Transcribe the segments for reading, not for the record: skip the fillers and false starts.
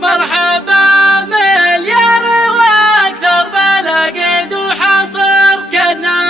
مرحبا مليار واكثر بلاقيد وحصر، كنا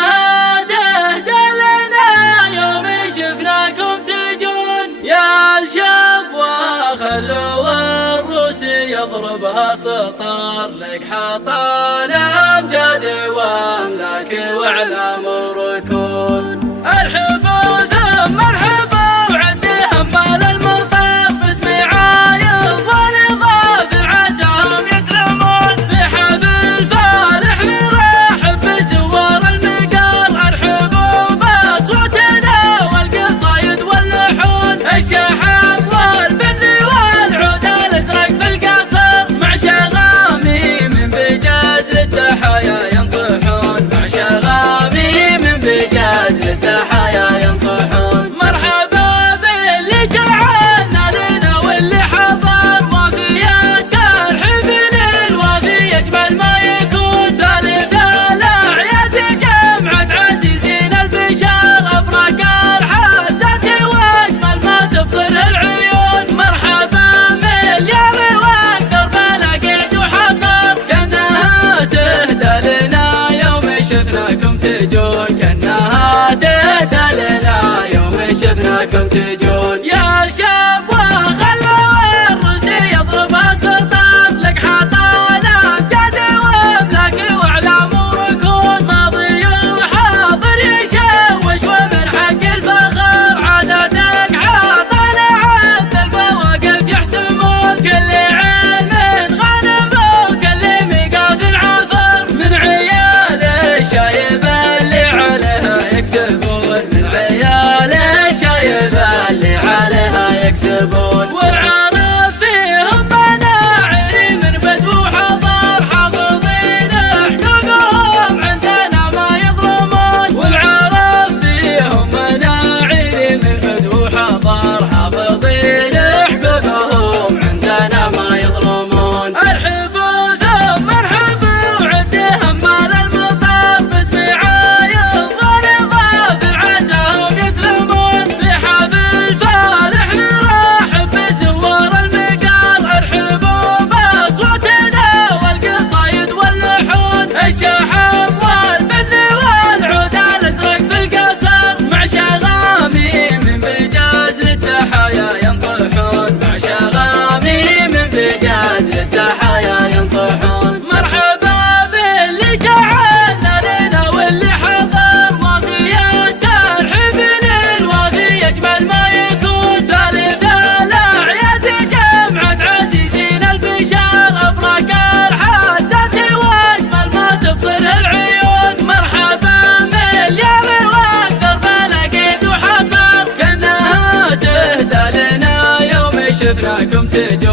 تهدلنا يوم شفناكم تجون يا الشاب، وخلوا الروس يضربها سطر لك حطانا امجاد واملاك واعلام ركون. الحفوز مرحبا وعدهم مال المطر، باسم عايض والظافر عساهم يسلمون، في حفل فالح نرحب بزوار المقر، ارحبوا باصوتنا والقصايد واللحون، الشحم والبن والعود الازرق في القصر، مع شغامي من بجاز للتحايا ينطحون، مع شغامي من بجاز للتحايا ينطحون. مرحبا باللي جعلنا لنا واللي حضر، وفي الترحيب للوافي يجمل ما يكون، ثالث الاعياد جمعة عزيزين البشر، ابرك الحاسات واجمل ما تبصره العيون. مرحبا مليار واكثر بلاقيد وحصر، كانها تهدى لنا يوم شفناكم تجون، كانها تهدى لنا يوم شفناكم تجون يا الشاب، وخلوا الروس يضربها سطر لك حطانا امجاد واملاك واعلام وركون، ماضي وحاضر يشوش ومن حق الفخر، عاداتك عطانا عد البواقف يحتمون، كل علم غنم وكل ميقات عفر، من عيال الشايب اللي عليها يكسبون، من عيال الشايب اللي عليها يكسبون. والعرب فيهم مناعري من بدو حضر، حافظين حقوقهم عندنا ما يظلمون، والعرب فيهم مناعري من بدو حضر، حافظين حقوقهم عندنا ما يظلمون. الحفوز مرحبا وعدهم مال المطر، باسم عايض والظافر عساهم يسلمون، في حفل فالح نرحب بزوار المقر، ارحبوا باصوتنا والقصايد واللحون، الشحم والبن والعود الازرق في القصر، مع شغامي من بجاز للتحايا ينطحون، مع شغامي من بجاز للتحايا ينطحون. مرحبا باللي جعلنا لنا واللي حضر، وفي الترحيب للوافي يجمل ما يكون، ثالث الاعياد جمعة عزيزين البشر، ابرك الحاسات واجمل ما تبصره العيون. مرحبا مليار واكثر بلاقيد وحصر، كانها تهدى لنا يوم شفناكم تجون.